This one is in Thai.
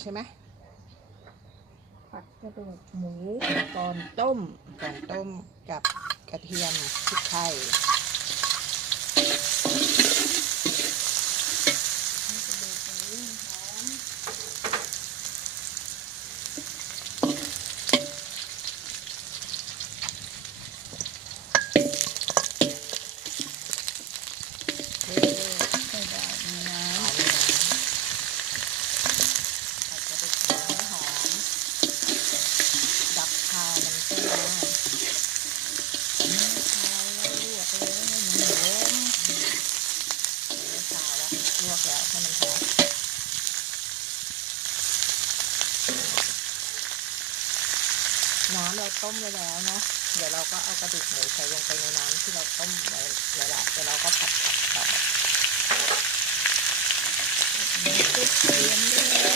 ใช่ไหมผัดกระดูกหมูก่อนต้มก่อนต้มกับกระเทียมพริกไทย ให้กระดูกหมูหอม เท่ ใส่ได้มีน้ หอมเลยนะผัดกระดูกหมูให้หอม ดับคาวมันใช่ไหมำข้าวแล้วลวกเลยให้มันหอม ไม่คา วกแล้วให้มันพอน้ำเราต้มไว้แล้วเนาะ เดี๋ยวเราก็เอากระดูกหมูใส่ลงไปในน้ำที่เราต้มไว้แล้วละเดี๋ยวเราก็ผัดผัดต่อเตรียมด้แล้ว